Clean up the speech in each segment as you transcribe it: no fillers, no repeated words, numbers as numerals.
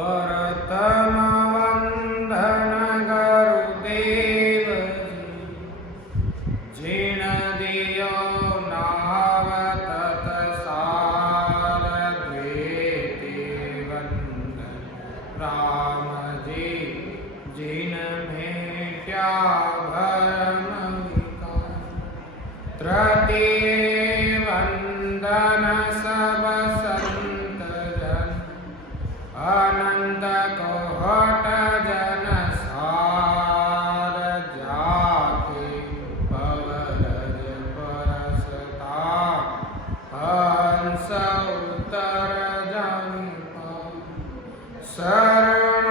प्रथम वंदन गुरुदेव जिन दियो नाव तत्सार द्वेते वंदन राम जी जिन भेट्या भरम विकार तृतीय वंदन सब संत जन अनंत कोहट जन सार जाके पवरज परसता हंस उत्तर जन शरण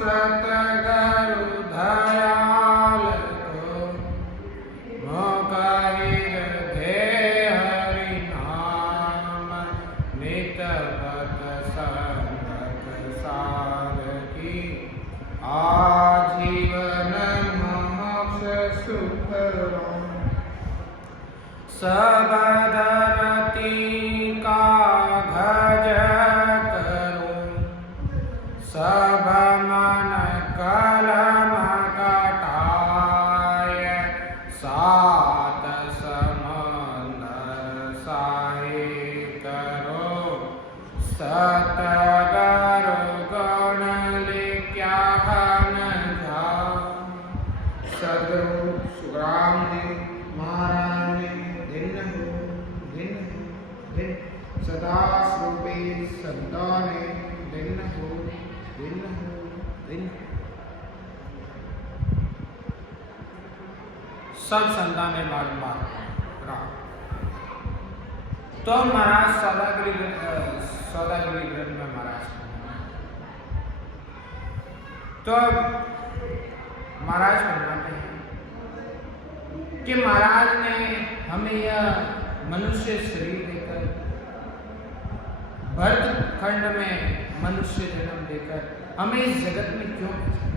सतगुरु दयाल को मोकाहिर दे हरि नाम नित भक्त संगत सार की आजीवन मोक्ष सुख सब धरती का भज करो सब मन कलम कटाय सात समंदर साहे करो सतगुरु गुण लिख्या न जाओ। सदगुरु सुखराम जी महाराज ने दिन सदा स्वरूपी संतान ने दिन सब संतान ने बारंबार तो महाराज सौदागरी ग्रंथ में महाराज तो महाराज फरमाते हैं कि महाराज ने हमें यह मनुष्य शरीर देकर भरत खंड में मनुष्य जन्म देकर हमें इस जगत में क्यों भेजा?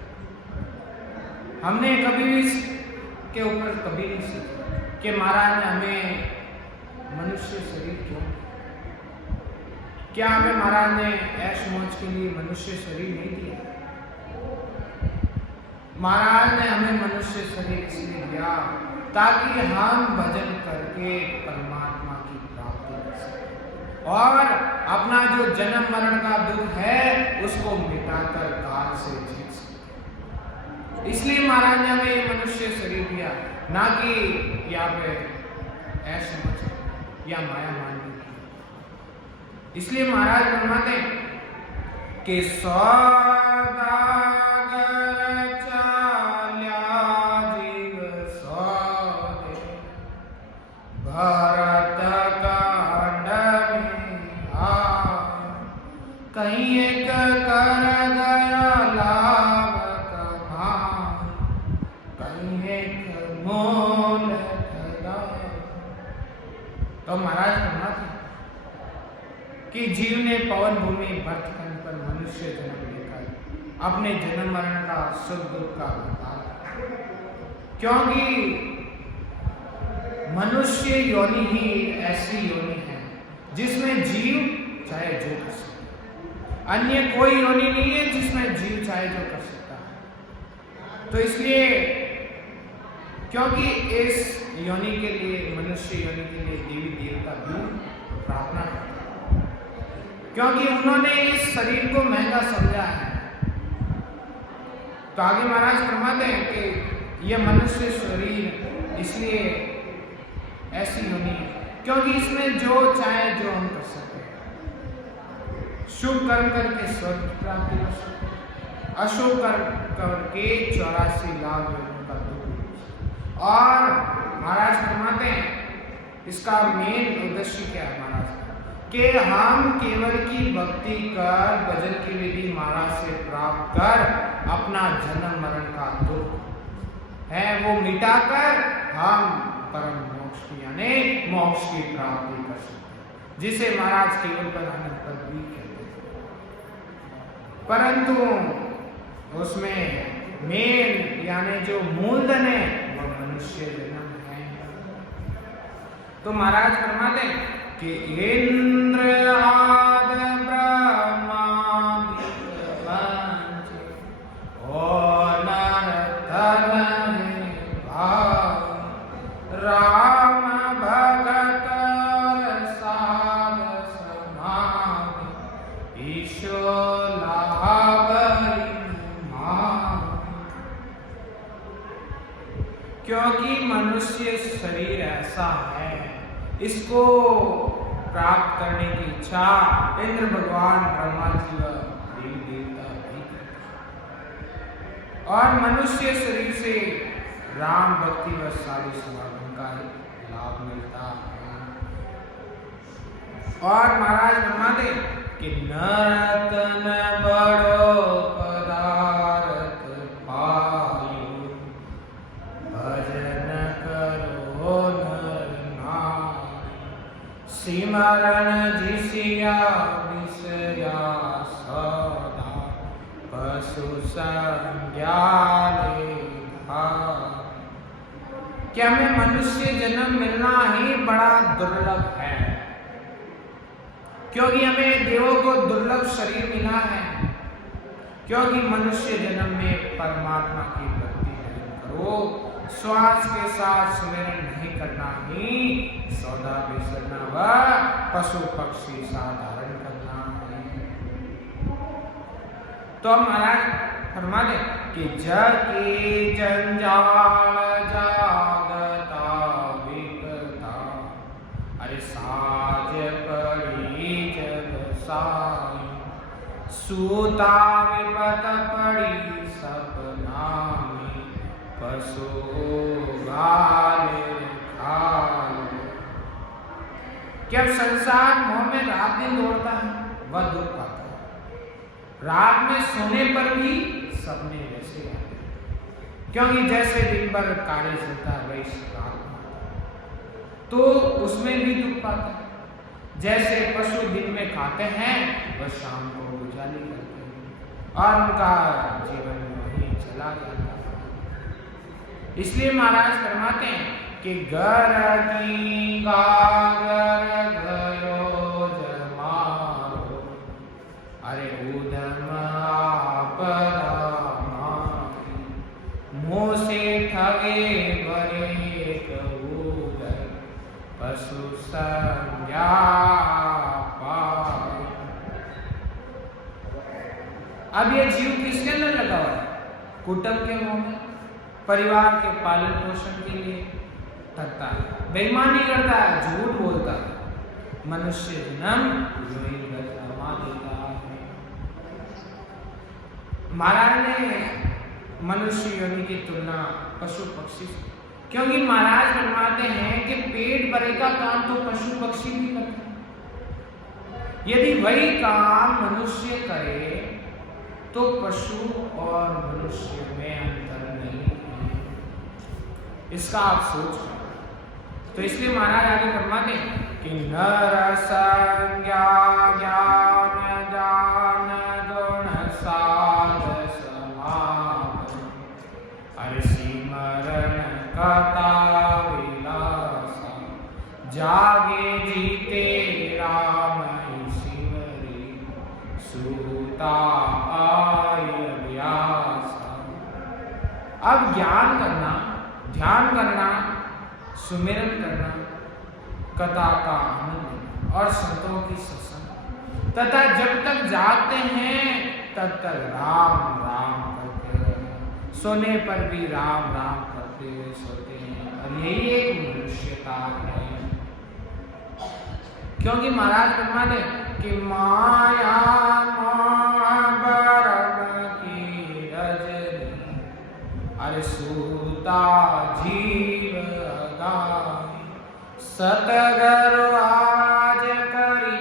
हमने कभी भी इसके ऊपर कभी नहीं सोचा कि महाराज ने हमें मनुष्य शरीर क्यों? क्या हमें महाराज ने ऐश मौज के लिए मनुष्य शरीर नहीं दिया? महाराज ने हमें मनुष्य शरीर इसलिए दिया ताकि हम भजन करके परमात्मा की प्राप्ति कर सकें और अपना जो जन्म मरण का दुख है उसको मिटाकर काल से जीत सकें। इसलिए महाराज ने हमें ये मनुष्य शरीर दिया, ना कि यहाँ पे ऐश मौज या माया मान ली। इसलिए महाराज फरमाते हैं कि सौदागर चाल्या जीव सौदे भरत कांड में आ कहीं एक कर गया लाभ कमा कहीं एक मोल ठगा। तो महाराज फरमाते कि जीव ने पवन भूमि भरतखंड पर मनुष्य जन्म लेकर अपने जन्म मरण का सुख दुख का बता, क्योंकि मनुष्य योनि ही ऐसी योनि है जिसमें जीव चाहे जो कर सकता है। अन्य कोई योनि नहीं है जिसमें जीव चाहे जो कर सकता है। तो इसलिए क्योंकि इस योनि के लिए मनुष्य योनि के लिए देवी देवता भी प्रार्थना करते हैं, क्योंकि उन्होंने इस शरीर को महंगा समझा है। तो आगे महाराज फरमाते हैं कि यह मनुष्य शरीर इसलिए ऐसी होनी है क्योंकि इसमें जो चाहे जो हम कर सकते हैं। शुभ कर्म करके स्वर्ग प्राप्ति कर सकते हैं, अशुभ कर्म करके 84 लाख लोगों का दुख। और महाराज फरमाते हैं इसका मेन उद्देश्य क्या है महाराज कि हम केवल की भक्ति कर भजन की विधि महाराज से प्राप्त कर अपना जन्म मरण का दुख है वो मिटाकर हम परम मोक्ष की यानी मोक्ष की प्राप्ति कर सकते हैं, जिसे महाराज केवल पर आनंद पद भी कहते हैं। परंतु उसमें मेन यानी जो मूलधन है वो मनुष्य जन्म है। तो महाराज फरमाते हैं कि इंद्र आदि ब्रह्मादि मनुष्य शरीर ऐसा है, इसको प्राप्त करने की इच्छा इंद्र भगवान ब्रह्मा जी व देवी देवता भी करते, और मनुष्य शरीर से राम भक्ति व साधु समागम का लाभ मिलता है। और महाराज ब्रह्मादेव कि नरतन बड़ो पदार्थ पायो, भजन करो नर नारी, सिमरन जिसिया विषया सदा, पशु संज्ञा लेखा। क्या हमें मनुष्य जन्म मिलना ही बड़ा दुर्लभ है, क्योंकि हमें देवों को दुर्लभ शरीर मिला है, क्योंकि मनुष्य जन्म में परमात्मा की भक्ति नहीं करो, श्वास के साथ सुमिरन नहीं करना ही सौदा बेचना व पशु पक्षी साधारण करना है। तो महाराज फरमा दे कि जग की जंजाल जागता विकता, अरे साज पड़ी जग साई, सूता विपत पड़ी सपना में, पशु गाले खाए। क्या संसार मोह में रात दिन दौड़ता है, वह दुख पाता है। रात में सोने पर भी सपने वैसे आते हैं, क्योंकि जैसे दिन भर कार्य चलता है वैसे रात में तो उसमें भी दुख पाता है। जैसे पशु दिन में खाते हैं वह शाम को गुजारी करते हैं और उनका जीवन वही चला जाता है। इसलिए महाराज फरमाते हैं कि घर की गागर गयो जमारो, अरे उदम आपदा मारी, मुँह से ठगे भरे कबूतर, पशु संज्ञा पाए। अब ये जीव किसके अंदर लगा हुआ है? कुटुंब के मोह में, परिवार के पालन पोषण के लिए थकता है, बेईमानी करता है, झूठ बोलता है, मनुष्य जन्म रमा देता है। महाराज ने मनुष्य योनि की तुलना पशु पक्षी से, क्योंकि महाराज फरमाते हैं कि पेट भरे का काम तो पशु पक्षी भी करते हैं। यदि वही काम मनुष्य करे तो पशु और मनुष्य में अंतर नहीं है, इसका आप सोच रहे। तो इसलिए महाराज आगे फरमाते हैं कि नर संज्ञा ज्ञान दान गुण साध समागम, अरे सिमरन कथा विलासा, जागे जीते राम सिमरी, सूता आय व्यासा। अब ज्ञान करना, ध्यान करना, सुमिरन करना, कथा का आनंद और संतों की सत्संग तथा जब तक जागते हैं तब तक राम राम करते हैं, सोने पर भी राम राम करते हुए सोते हैं। और यही एक मनुष्यता है, क्योंकि महाराज फरमाते कि माया बरम की रजनी, अरे सूता जीव गाय, सतगुरु आज करी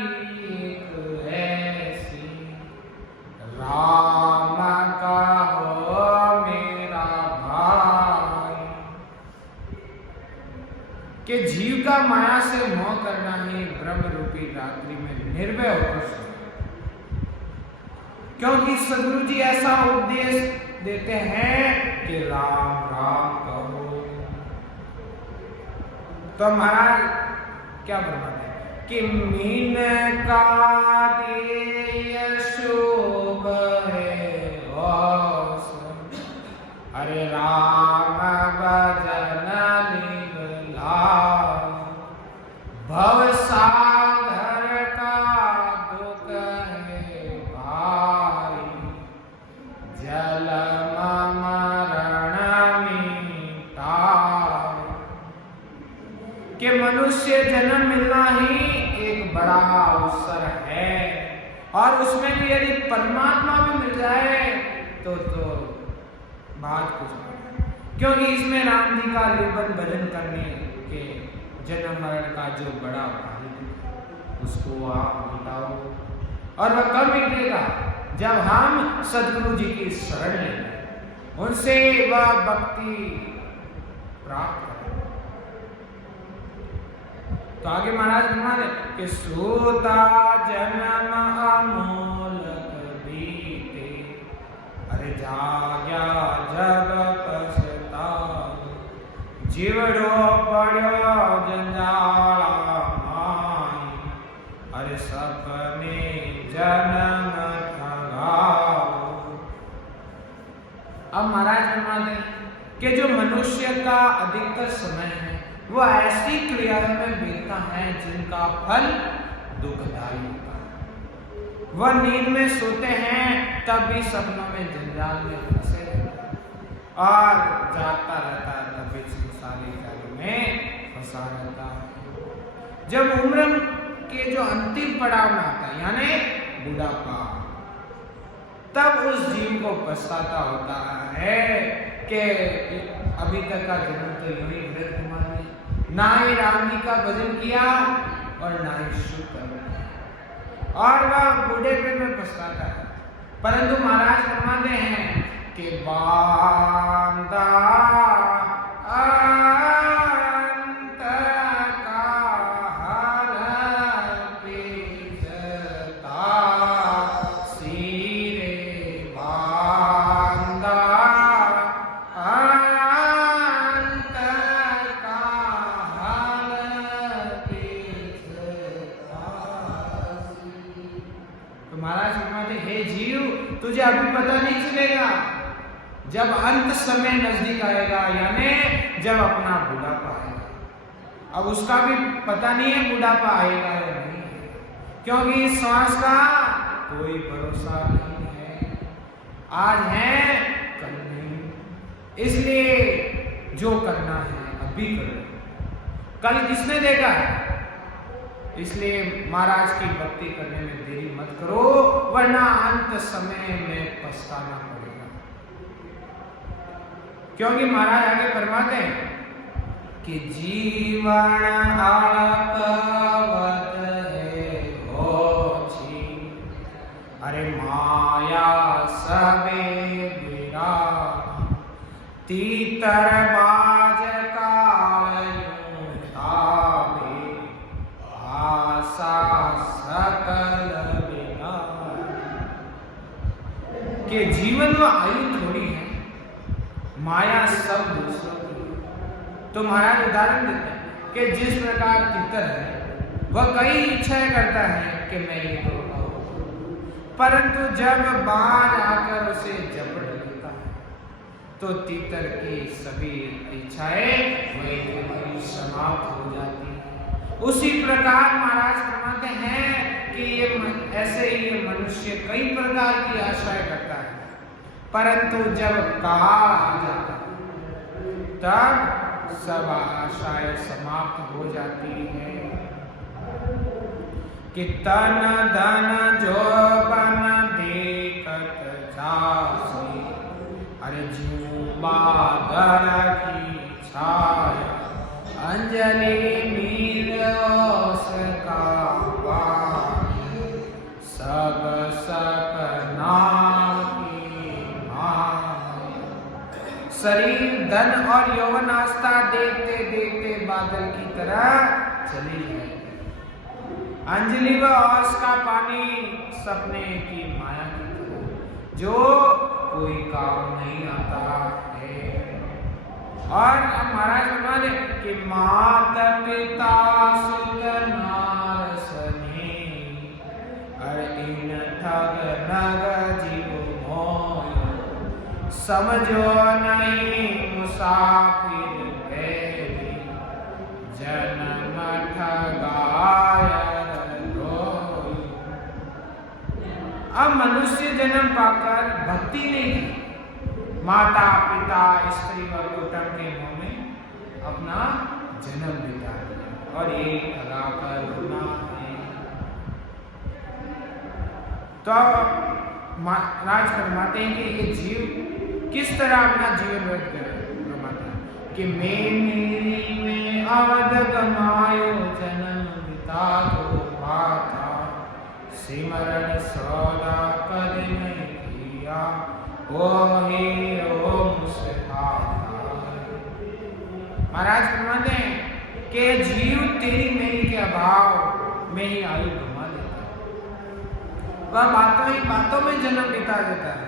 एक ऐसी, राम का हो मेरा भाई। कि जीव का माया से मोह करना ही ब्रह्म रूपी रात्रि में निर्भय होकर सोना, क्योंकि सदगुरु जी ऐसा उपदेश देते हैं कि राम राम कहो। तो महाराज क्या फरमाते हैं कि मीन का देय शुभ है औसम, अरे राम भजन निभला, भव सागर का दुख है भाई, जल मरण मिटाए। मनुष्य जन्म मिलना ही एक बड़ा अवसर है, और उसमें भी यदि परमात्मा भी मिल जाए तो बात कुछ नहीं, क्योंकि इसमें राम जी का निबंध भजन करने के जन्म मरण का जो बड़ा भाई उसको आप मिटाओ, और वह कब मिटेगा? जब हम सदगुरु जी की शरण लेंगे, उनसे वह भक्ति प्राप्त करें। तो आगे महाराज फरमा दे कि सोता जन्म अमोलक बीते, अरे जाग्या जग पछताओ, जीवड़ो पड़ो जंजाला माई, अरे सपने जन्म ठगाओ। अब महाराज फरमा दे कि जो मनुष्य का अधिकतर समय है वो ऐसी क्रियाओं में बीतता है जिनका फल दुखदायी होता है। वह नींद में सोते हैं तब भी सपनों में जंजाल में फंसे रहते हैं, और जागता रहता है तब भी संसारी कार्यों में फंसा रहता है। जब उम्र के जो अंतिम पड़ाव में आता है यानी बुढ़ापा, तब उस जीव को पछताता होता है कि अभी तक का जन्म तो यूं ही व्यर्थ हुआ, ना ही राम जी का भजन किया और ना ही शुभ कर्म, और वह बुढ़ेपे में पछताता है। परंतु महाराज फरमाते हैं कि बांधा अंत का हर पीसता सिरे, बांधा तुझे अभी पता नहीं चलेगा, जब अंत समय नजदीक आएगा यानी जब अपना बुढ़ापा आएगा। अब उसका भी पता नहीं है बुढ़ापा आएगा या नहीं, क्योंकि इस श्वास का कोई भरोसा नहीं है, आज है कल नहीं। इसलिए जो करना है अभी करो, कल किसने देखा है? इसलिए महाराज की भक्ति करने में देरी मत करो, वरना अंत समय में पछताना पड़ेगा। क्योंकि महाराज आगे फरमाते हैं कि जीवन अल्पवत है होछी, अरे माया सबे विराम, तीतर बाज काल यूं धावे, आशा सकल के जीवन में आयु थोड़ी है, माया सब दूसरों की। तो महाराज उदाहरण देते हैं कि जिस प्रकार तीतर है वह कई इच्छाएं करता है कि मैं ये करूंगा, परंतु जब बाहर आकर उसे झपट लेता है तो तीतर की सभी इच्छाएं वही समाप्त हो जाती है। उसी प्रकार महाराज फरमाते हैं कि ये ऐसे ही ये मनुष्य कई प्रकार की आशाएं करता है, परंतु जब काल आ जाता है तब सब आशाएं समाप्त हो जाती है। कि तन धन जोबन देखत जासी, अरे जुबा दर की छाया, अंजलि मीरोस का पानी, सब सपना की माया। शरीर धन और यौवन आस्था देखते देखते बादल की तरह चली है, अंजलि व ओस का पानी सपने की माया की तरह जो कोई काम नहीं आता है। और अब महाराज फरमाते कि माता पिता सुत नारसनी, अरे इन ठग नग जीव मोय, समझो नहीं मुसाफिर भेदी, जन्म ठगाया। अब मनुष्य जन्म पाकर भक्ति नहीं की, माता पिता स्त्री और कुटुंब के मुंह में अपना जन्म बिता दिया, और एक लगाकर रोना है। तो राज फरमाते हैं कि ये जीव किस तरह अपना जीवन व्यतीत करे, कि मेरी में अवध गमायो जन्म पिता को भाता, सिमरन सौदा कर नहीं किया, ओ हे ओ महाराज फरमाते हैं कि जीव तेरी मेरी के अभाव में ही आयु गंवा देता है, वह बातों ही बातों में जन्म बिता देता है,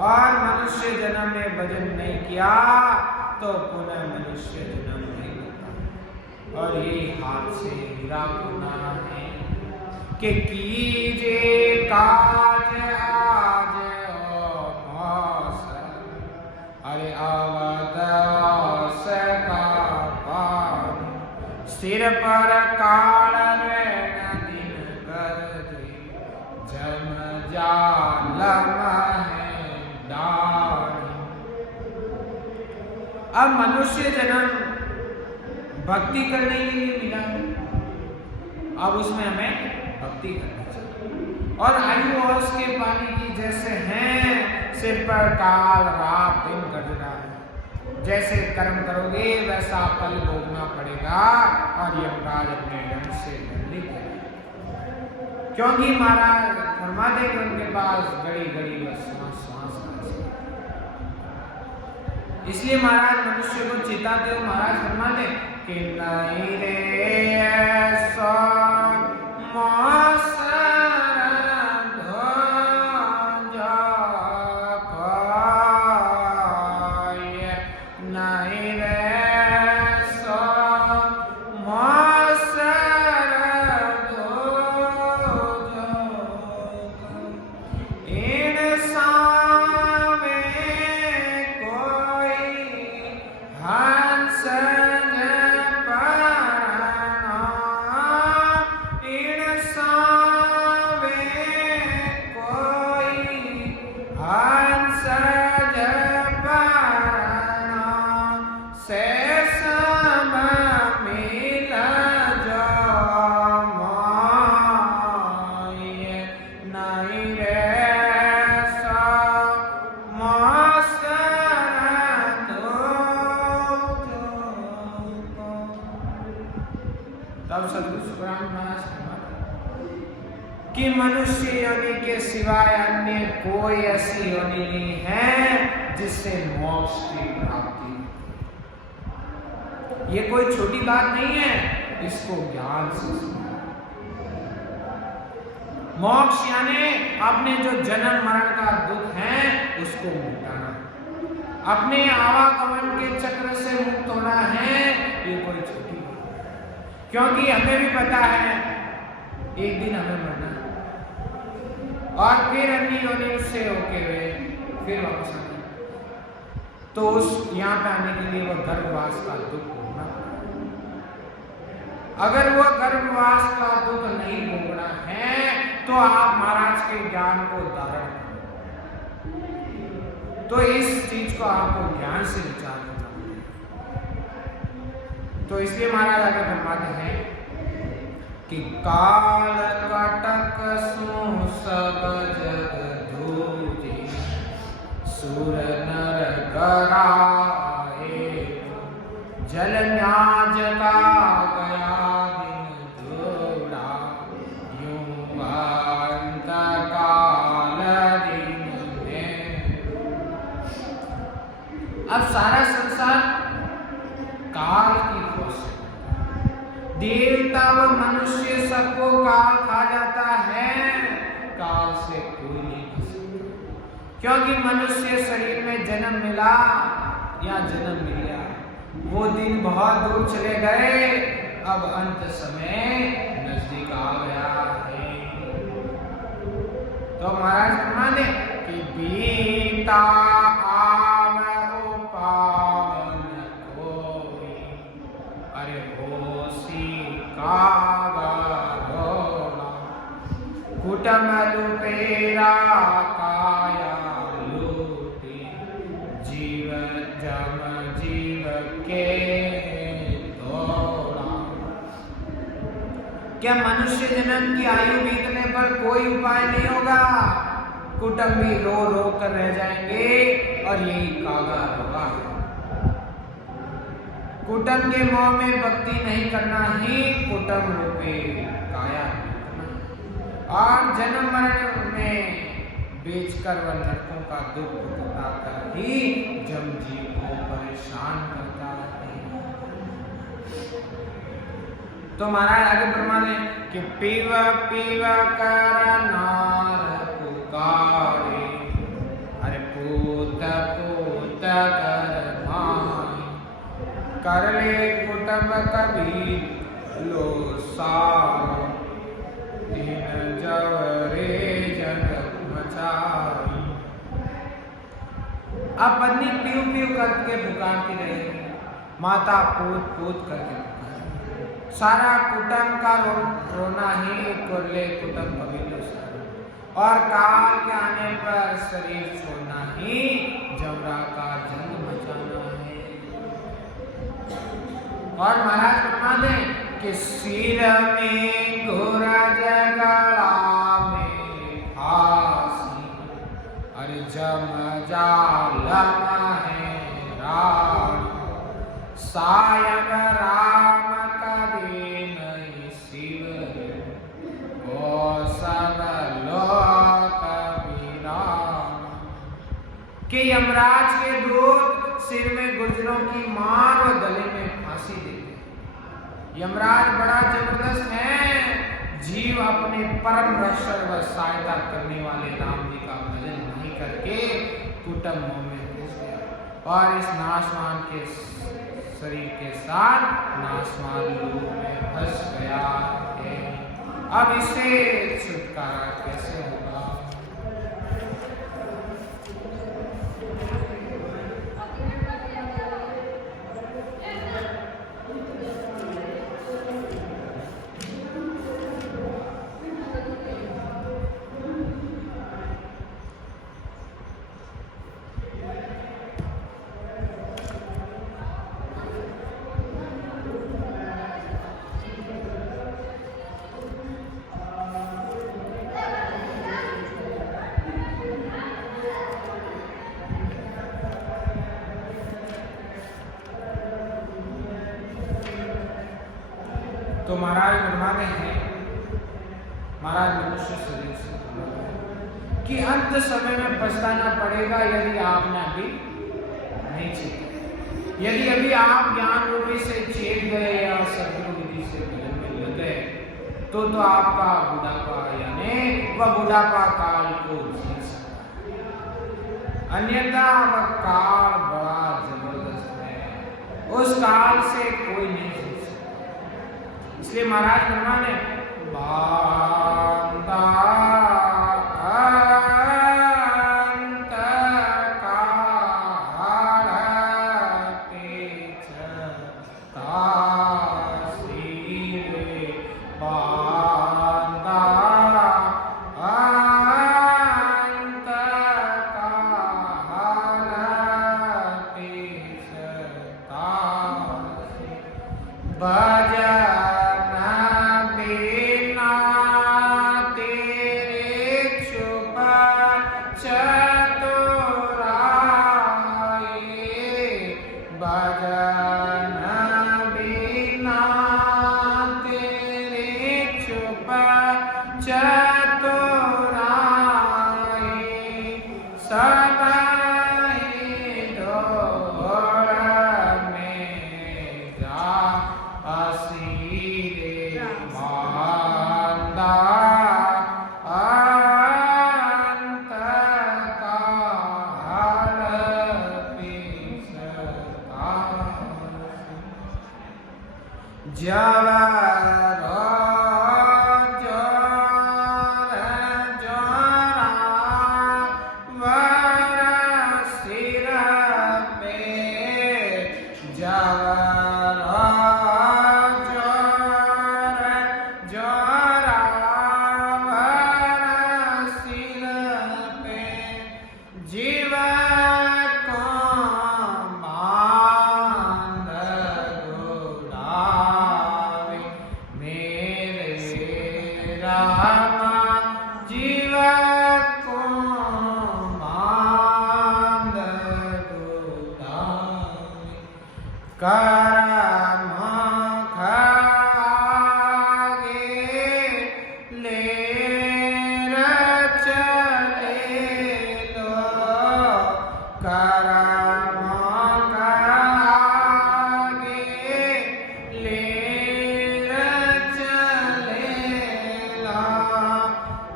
और मनुष्य जन्म में भजन नहीं किया तो पुनः मनुष्य जन्म नहीं लेता। और ये हाथ से हीरा पुना है कि कीजे काज आज ओ मौसम, अरे अवध का पानी, सिर पर काल दिन कर दे, जम जालम है डाली। अब मनुष्य जन्म भक्ति करने के लिए मिला है, अब उसमें हमें भक्ति करनी चाहिए। और आयु और उसके पानी की जैसे हैं, सिर पर काल रात दिन गढ़ रहा है, जैसे कर्म करोगे वैसा फल भोगना पड़ेगा, और यमराज अपने ढंग से दंड करेगा। क्योंकि महाराज फरमाते कि उनके पास घड़ी घड़ी बस श्वास इसलिए महाराज मनुष्य को चिताते हो। महाराज फरमाते कि नहीं रे ऐसा कि मनुष्य योनि के सिवाय अन्य कोई ऐसी योनि नहीं है जिससे मोक्ष की प्राप्ति। ये कोई छोटी बात नहीं है, इसको ज्ञान से समझो। मोक्ष यानी अपने जो जन्म मरण का दुख है उसको मिटाना, अपने आवागमन के चक्र से मुक्त होना है। ये कोई छोटी बात, क्योंकि हमें भी पता है एक दिन हमें मरना है, और फिर अन्य योनि से होके हुए फिर वापस आना। तो उस यहाँ पे आने के लिए वह गर्भवास का दुख भोगना। अगर वह गर्भवास का दुख नहीं भोगना है तो आप महाराज के ज्ञान को धारण करो। तो इस चीज को आपको ज्ञान से विचार करना। तो इसलिए महाराज आगे फरमाते हैं कि काल कटक सो सब जग धूजे, सुर नर कराए, जल न्याज का गया दिन धोड़ा, यूं अंत काल दिन में। अब सारा संसार काल की खोज, देवता व मनुष्य सबको काल खा जाता है, काल से कोई नहीं बच सकता। क्योंकि मनुष्य शरीर में जन्म मिला या जन्म मिल गया, वो दिन बहुत दूर चले गए, अब अंत समय नजदीक आ गया है। तो महाराज फरमाते कि बीता कुटमलुपेरा काया लूटी, जीव जम जीव के दौड़ा। क्या मनुष्य जन्म की आयु बीतने पर कोई उपाय नहीं होगा? कुटुंब भी रो रो कर रह जाएंगे और यही कागार होगा। कुटुंब के मोह में भक्ति नहीं करना ही कुटुंब रूपे काया और जन्म मरण में बेचकर वह नरकों का दुख उठाकर ही जम जीव को परेशान करता है। तो महाराज आगे फरमाने कि पीवा पीवा कर नार पुकारे, अरे पूत पूत कर माई, कर ले कुटुंब कभी लो सारो, दिन जवरे जगत मचाई। अब पत्नी पीऊ पीऊ करके पुकारती रहेगी, माता पूत पूत करके पुकारती, सारा कुटुंब का रोना ही कुरले कुटुंब कबीले और काल के आने पर शरीर छोड़ना ही जमरा का जंग मचाना है। और महाराज फरमा दें कि सिर में घोरा जगड़ा में फांसी, अरे जम जालम है राम, सायब राम कभी नहीं शिव, ओ सब लोक विराम। कि यमराज के दूत सिर में गुर्जरों की मार और गले में फांसी देते। यमराज बड़ा जबरदस्त है, जीव अपने परम रक्षक व सहायता करने वाले राम जी का भजन नहीं करके कुटुंब में घुस गया और इस नाशवान के शरीर के साथ नाशवान लोक में फंस गया है। अब इसे छुटकारा कैसे होगा? तो महाराज फरमाते हैं, महाराज मनुष्य शरीर से कि अंत समय में पछताना पड़ेगा यदि आपने अभी नहीं चेता। यदि अभी आप ज्ञान रूपी से चेत गए या सदगुरु विधि से भजन में लग गए तो आपका बुढ़ापा यानी वह बुढ़ापा काल को झेल सकता है, अन्यथा वह काल बड़ा जबरदस्त है, उस काल से कोई नहीं झेल सकता। इसलिए महाराज फरमाने बांधा अंत काल पेच तासी रे, बांधा अंत काल पेच तासी, भजन बिना तेरे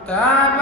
तब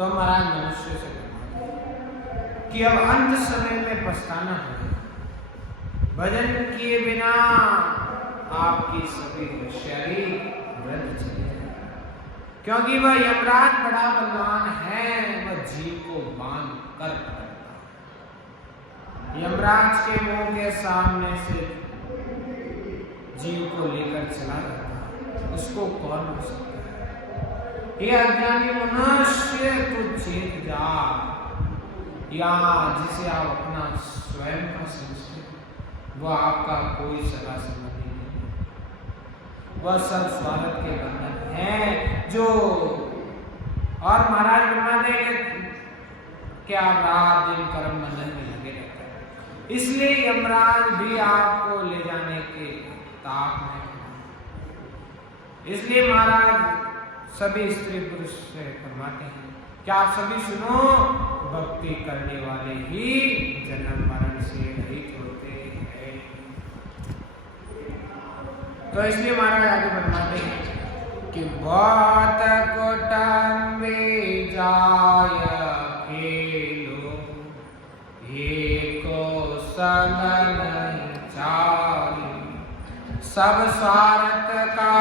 तो महाराज मनुष्य से कि अब अंत समय में पछताना होगा। भजन किए बिना आपकी सभी शरीर वृद्ध चले जाए, क्योंकि वह यमराज बड़ा बलवान है, वह जीव को बांध कर पकड़ता है। यमराज के मुंह के सामने से जीव को लेकर चला जाता है, उसको कौन हो सकता है? ये अज्ञानी मनुष्य तू चेत जा, या जिसे आप अपना स्वयं का समझते, वह आपका कोई सगा संबंधी नहीं, वह सब स्वार्थ के बंधन है जो। और महाराज ब्रह्मदेव कि आप रात दिन कर्म बंधन में लगे रहते हैं, इसलिए यमराज भी आपको ले जाने के ताक में। इसलिए महाराज सभी स्त्री पुरुष से फरमाते हैं कि आप सभी सुनो, भक्ति करने वाले ही जन्म मरण से रहित होते हैं। तो इसलिए महाराज आगे फरमाते हैं कि बहुत कुटुम्बी जाय खेलो, एको संग नहीं चाही, सब स्वार्थ का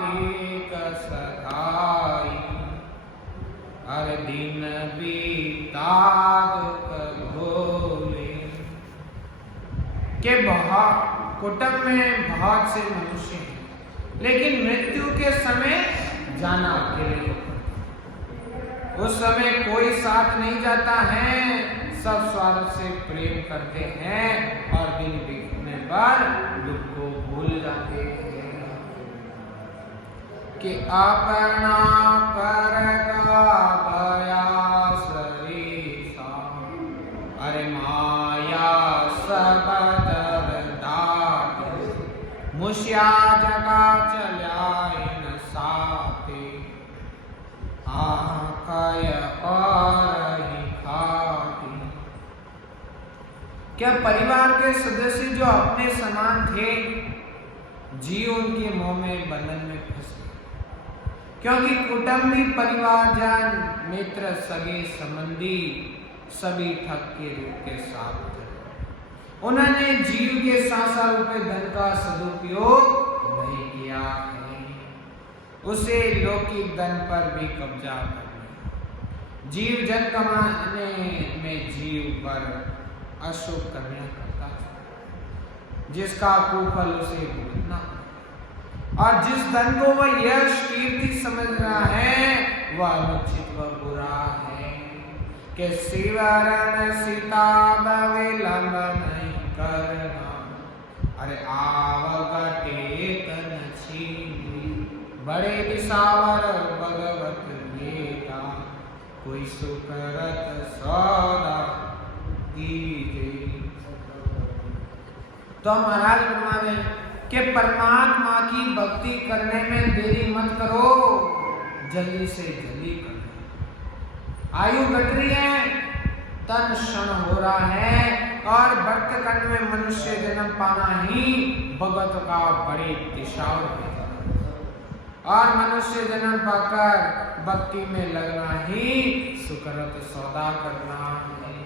देख सधाई, हर दिन बीता दुख भोले। के बहुत कुटुंब में बहुत से मनुष्य हैं, लेकिन मृत्यु के समय जाना अकेले होता। उस समय कोई साथ नहीं जाता है, सब स्वार्थ से प्रेम करते हैं और दिन बीतने पर दुख को भूल जाते हैं। कि अपना परगा भया सरीसा, अरे माया सब मुशिया जगा चलाए न साथे, आखय और ही खाती। क्या परिवार के सदस्य जो अपने समान थे, जीव उनके मोह में बंधन में फंस गए, क्योंकि कुटुंबी परिवारजन मित्र सगे संबंधी सभी ठग के रूप के साथ थे। उन्होंने जीव के सांसा रूपी धन का सदुपयोग नहीं किया है, उसे लौकिक धन पर भी कब्जा कर लिया। जीव जन कमाने में जीव पर अशुभ कर्म करता है, जिसका कुफल उसे भुगतना है। और जिस धन को वह यश कीर्ति समझ रहा है, वह अनुचित व बुरा है। कि शिवरण सीता विलंब नहीं करना, अरे आवगटे तन छीनी, बड़े दिशावर भगवत वेदा, कोई सुकरत सौदा कीजे। तो महाराज फरमाते कि परमात्मा की भक्ति करने में देरी मत करो, जल्दी से जल्दी करो। आयु घट रही है, तन क्षण हो रहा है, और भक्त कंड में मनुष्य जन्म पाना ही भगत का बड़ी दिशाओं है, और मनुष्य जन्म पाकर भक्ति में लगना ही सुकरत सौदा करना है।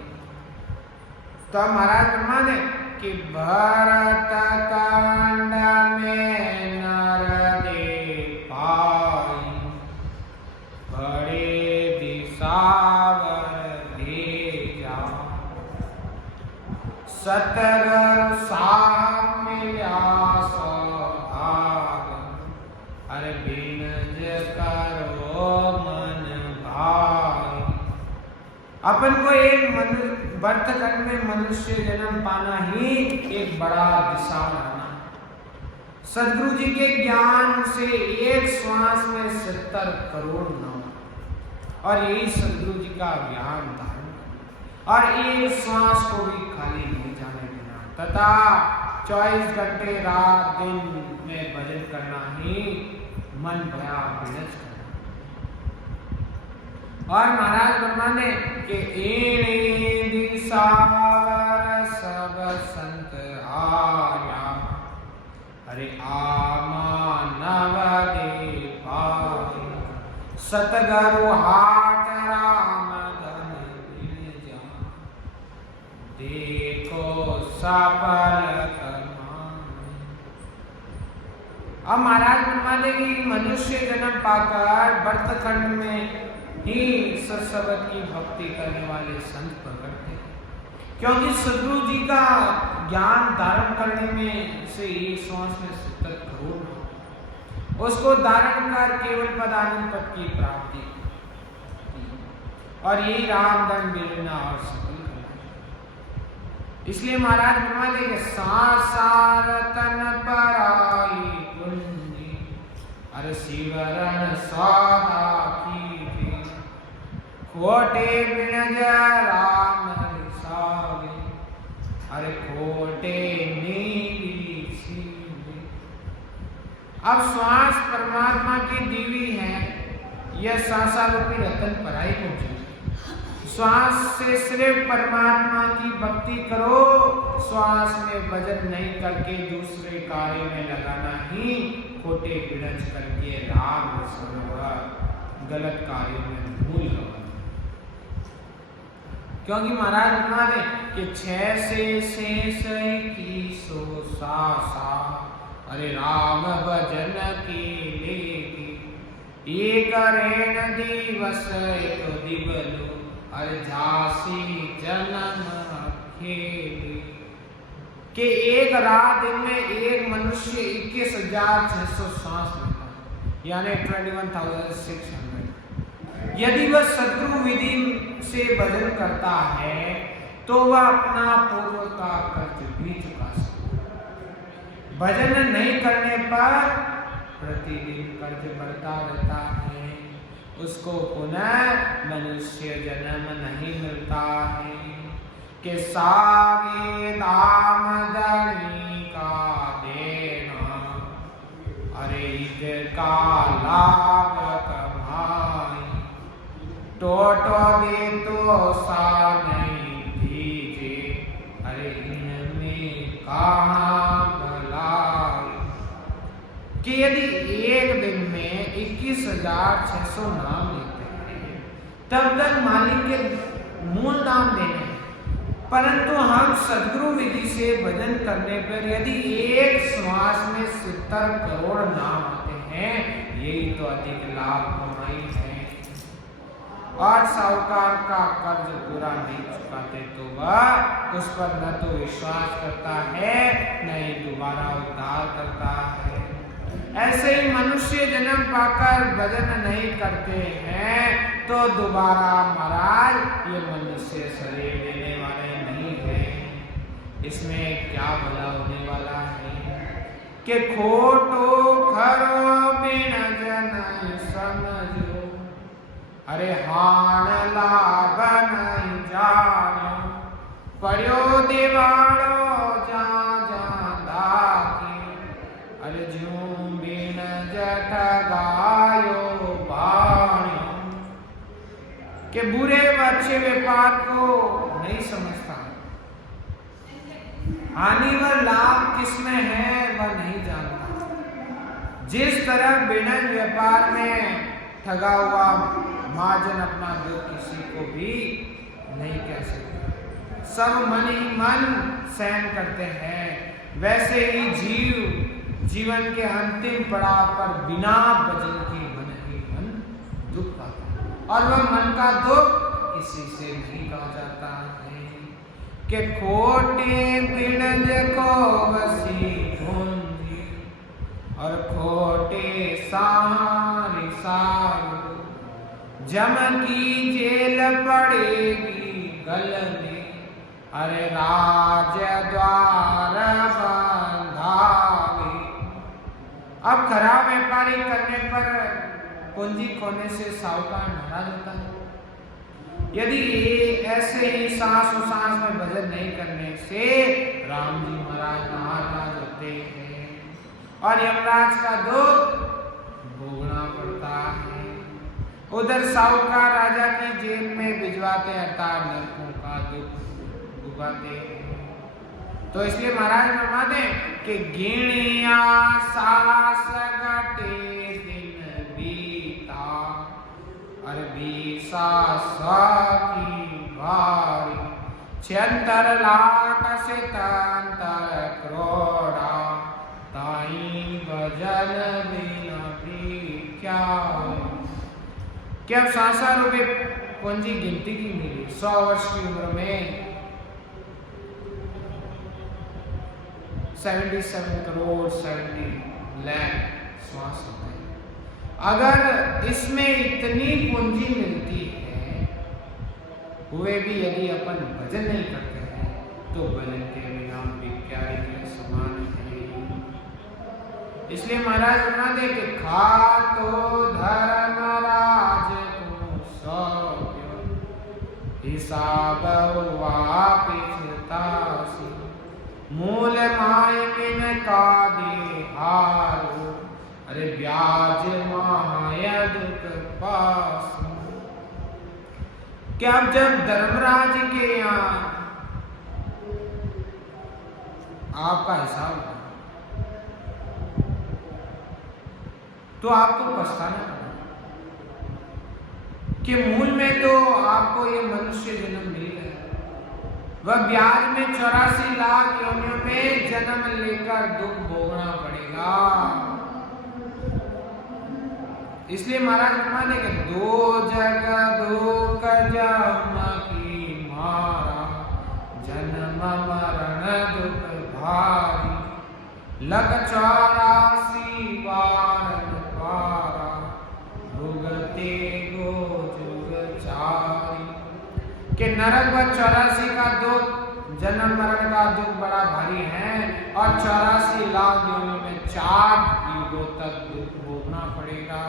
तो महाराज फरमाते कि भरत कांड में नर दे पाई, बड़े दिशावर भेजा, सतगुरु साथ मिला सौभाग, अरे बिनज करो मन भाई। अपन को एक वर्तकन में मनुष्य जन्म पाना ही एक बड़ा दिशा रहना। सदगुरु जी के ज्ञान से एक श्वास में 70 करोड़ नाम, और यही सदगुरु जी का ज्ञान धारण, और एक श्वास को भी खाली नहीं जाने देना, तथा 24 घंटे रात दिन में भजन करना ही मन भया विनज करना। और महाराज फरमाने कि एणे दिशावर सब संत आया, अरे आमानव दे पाए, सतगुरु हाट राम धन जा, देखो सफल कमाए। अब महाराज फरमाते कि मनुष्य जन्म पाकर वर्तखंड में ही सत्संग की भक्ति करने वाले संत प्रकट थे, क्योंकि सदगुरु जी का ज्ञान धारण करने में से एक श्वास में 70 करोड़, उसको धारण कर केवल पदानंद पद की प्राप्ति, और यही रामधन मिलना और सफल करना। इसलिए महाराज फरमाते कि सांसार तन पर आई कुंजी, अरे शिवरण सौदा की, खोटे बिनज राम सागे, अरे खोटे नीली सीले। अब श्वास परमात्मा की दीवी है, यह सांसा रूपी रतन पराई पहुंचे। श्वास से सिर्फ परमात्मा की भक्ति करो, श्वास में भजन नहीं करके दूसरे कार्य में लगाना ही खोटे बिड़च करके राग सरोवर गलत कार्यों में भूल गए। क्योंकि महाराज बता रहे कि 6 से शेष की सो सा अरे राम भजन की लेगी एक रेण दिवस एक दिवलो अरे झांसी जन्म खेली। कि एक रात में एक मनुष्य 21,600 सांस लेता है, यानी 21,600। यदि वह सद्गुरु विधि से भजन करता है तो वह अपना पूर्व का कर्ज भी चुका सकता है। भजन नहीं करने पर प्रतिदिन कर्ज बढ़ता रहता है, उसको पुनः मनुष्य जन्म नहीं मिलता है। कि सागे दाम दनी का देना अरे इनका लाभ कमाई टोटो दे तो सा नहीं दीजे अरे इनमें कहाँ भलाई। कि यदि एक दिन में 21,600 नाम लेते हैं तब तक मालिक के मूल नाम देने हैं, परंतु हम सद्गुरु विधि से भजन करने पर यदि एक श्वास में 70 करोड़ नाम आते हैं, यही तो अधिक लाभ कमाई है। और साहूकार का कर्ज पूरा नहीं चुकाते तो वह उस पर न तो विश्वास करता है न ही दोबारा उद्धार करता है। ऐसे ही मनुष्य जन्म पाकर भजन नहीं करते हैं तो दोबारा महाराज ये मनुष्य शरीर देने वाले नहीं है। इसमें क्या भला होने वाला है कि खोटो खरो बिन जन समझो अरे हान लाभ नहीं जानो पड़ो दिवाड़ो जा दाकी अरे झूम बिन जट गायो बाणो। के बुरे व अच्छे व्यापार को नहीं समझता, हानि व लाभ किसमें है वह नहीं जानता। जिस तरह बिना व्यापार में ठगा हुआ महाजन अपना दुख किसी को भी नहीं कह सकता, सब मन ही मन सहन करते हैं, वैसे ही जीव जीवन के अंतिम पड़ाव पर बिना भजन की मन ही मन दुख पाता है और वह मन का दुख किसी से नहीं कहा जाता है। कि खोटे बिनज को वसी भूंजी और खोटे सारी सारू जम की जेल पड़ेगी गल में अरे राज द्वार बंधावे। अब खराब व्यापारी करने पर पूंजी खोने से साहूकार नाराज होता है। यदि ऐसे ही सांस में भजन नहीं करने से राम जी महाराज नाराज होते हैं और यमराज का दुख भोगना पड़ता है। उधर साहूकार राजा की जेल में भिजवाते अर्थात नरकों का दुख भुगाते हैं। तो इसलिए महाराज फरमाते कि गिणिया सास घटे दिन बीता अरे बीसा की भारी 76 लाख से तंतर करोड़ा ताई भजन बिना भी क्या हो। क्या सांसा रुपए पूंजी गिनती की मिली 100 वर्ष की उम्र में 77 करोड़ 70 लाख श्वास होते हैं। अगर इसमें इतनी पूंजी मिलती है हुए भी यदि अपन भजन नहीं करते हैं तो भजन के बिना भिखारी के समान है। इसलिए महाराज बना दे कि खा तो धर्मराज को सौंप्यो हिसाब हुआ पिछतासी मूल माय बिन का दे हारो अरे ब्याज माया दुख पास। क्या अब जब धर्मराज के यहाँ आपका हिसाब तो आपको पछताना पड़ेगा कि मूल में तो आपको ये मनुष्य जन्म मिल गया, वह ब्याज में 84 लाख योनियों में जन्म लेकर दुख भोगना पड़ेगा। इसलिए महाराज फरमाते कि दो जगह दुख जम की मारा, जन्म मरण दुख भारी, लग 84 बार पारा, भुगते गो जुग चारी। कि नरक व 84 का दुख, जन्म मरण का दुख बड़ा भारी है और 84 लाख योनियों में 4 युगों तक दुख भोगना पड़ेगा।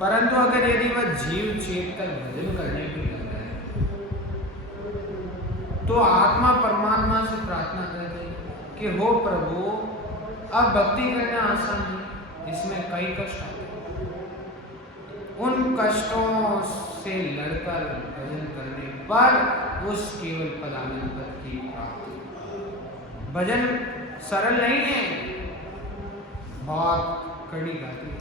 परंतु अगर यदि वह जीव चेत कर भजन करने की लगता है तो आत्मा परमात्मा से प्रार्थना करती कि हो प्रभु, अब भक्ति करना आसान नहीं, इसमें कई कष्ट आते हैं। उन कष्टों से लड़कर भजन करने पर उस केवल पदानंद पद की प्राप्ति। भजन सरल नहीं है, बहुत कड़ी घाटी है।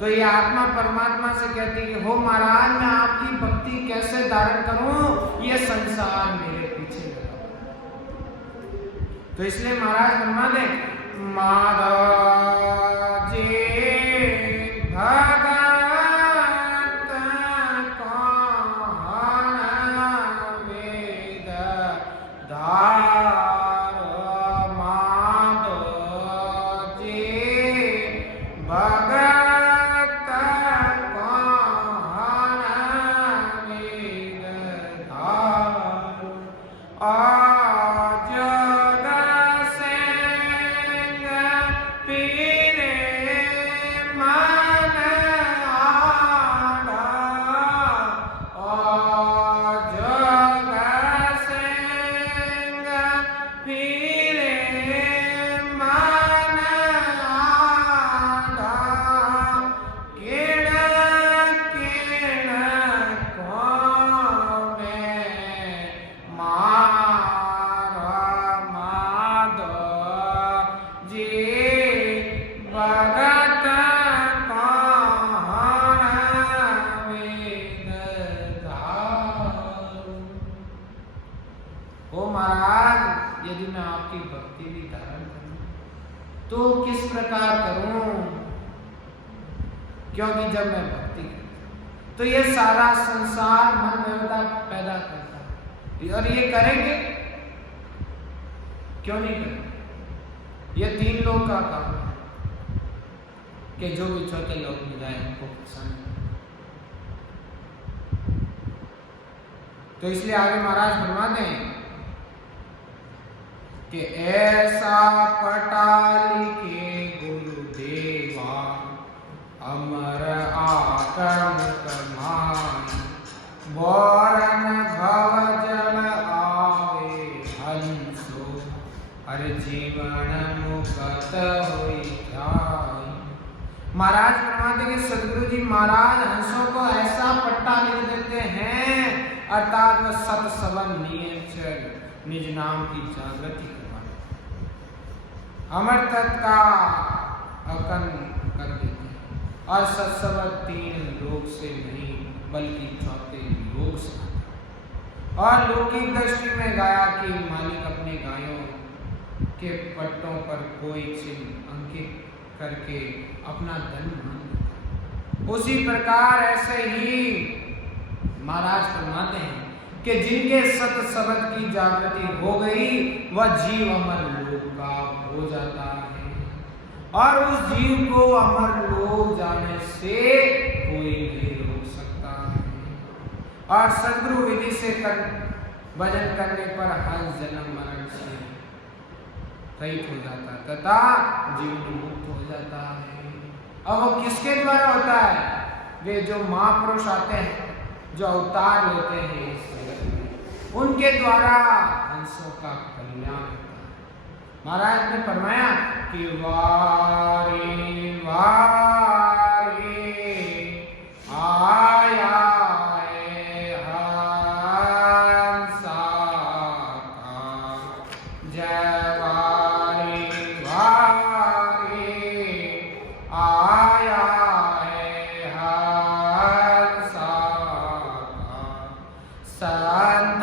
तो ये आत्मा परमात्मा से कहती है कि हो महाराज, मैं आपकी भक्ति कैसे धारण करूं, ये संसार मेरे पीछे लगा। तो इसलिए महाराज फरमा दे, महाराज भगत कौन वेद धार, माधव जी भगत तो किस प्रकार करूं, क्योंकि जब मैं भक्ति करता तो ये सारा संसार मन व्यवता पैदा करता है, और ये करेंगे क्यों नहीं करेंगे। ये 3 लोग का काम है कि जो भी चौथे लोग में जाए उनको पसंद। तो इसलिए आगे महाराज फरमाते हैं कि ऐसा पटाली के गुरुदेवा, अमर आकर्म कमान, बोरन भव जल आवे हंसो, हर जीवन मुक्त होई जाई। महाराज फरमाते कि सदगुरु जी महाराज हंसों को ऐसा पट्टा लिख देते हैं, अर्थात वह सत सबन नियम निज नाम की जागृति करवाते, अमर तत्व का अकन कर देते हैं, और सत्सवत 3 लोक से नहीं बल्कि चौथे लोक से आता। और लौकिक दृष्टि में गाया कि मालिक अपने गायों के पट्टों पर कोई चिन्ह अंकित करके अपना धन मान लेता। उसी प्रकार ऐसे ही महाराज फरमाते हैं कि जिनके सत सबद की जागृति हो गई वह जीव अमर लोक का हो जाता है, और उस जीव को अमर लोक जाने से कोई नहीं रोक सकता है। और सद्गुरु विधि से भजन करने पर हर जन्म मरण से रहित हो जाता है तथा जीवन मुक्त हो जाता है। अब वो किसके द्वारा होता है? वे जो महापुरुष आते हैं जो अवतार लेते हैं इस जगत में, उनके द्वारा हंसों का कल्याण होता है। महाराज ने फरमाया कि वारे वारे आया है हंसा का, जय वारे वारे आया है हंसा का, संत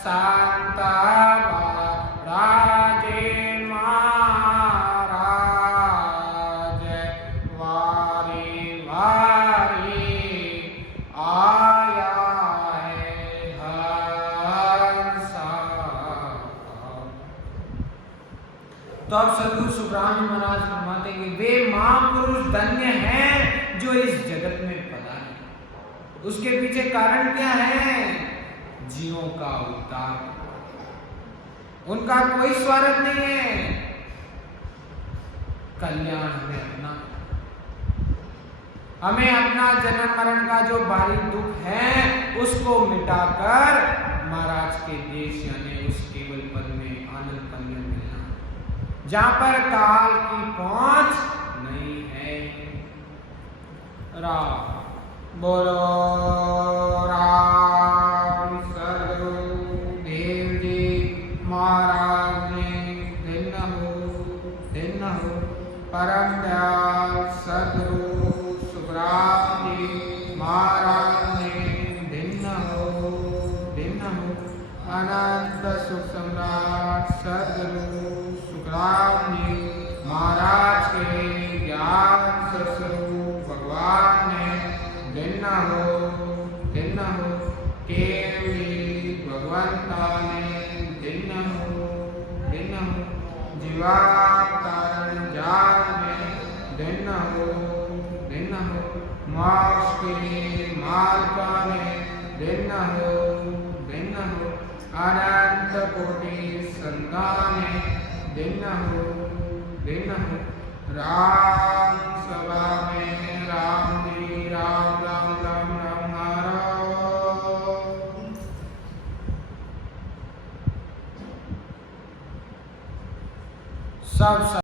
संत राजे महाराज वारे वारे आया है हंसा। तो अब सदगुरु सुब्रह्मण्य महाराज फरमाते हैं कि वे महापुरुष धन्य हैं जो इस जगत में पधारे। उसके पीछे कारण क्या है? जीवों का उद्धार। उनका कोई स्वार्थ नहीं है, कल्याण हमें अपना, हमें अपना जन्म मरण का जो बारीक दुख है उसको मिटाकर महाराज के देश यानी उस केवल पद में आनंद पद में मिलना, जहां पर काल की पहुंच नहीं है। राम बोलो राम सदगुरुदेव जी महाराज ने धन्य हो परम दयाल सदगुरु सुब्रह्मण्य जी महाराज ने धन्य हो अनंत सुख सम्राट सदगुरु सुब्रह्मण्य जी महाराज के ज्ञान स्वरूप भगवान ने धन्य हो केवली भगवंता ने धन्य हो जीवावतारण जाल में धन्य हो मोक्ष के मार्ग में धन्य हो अनंत कोटि संतान धन्य हो राम सभा में राम जी राम राम राम राम सब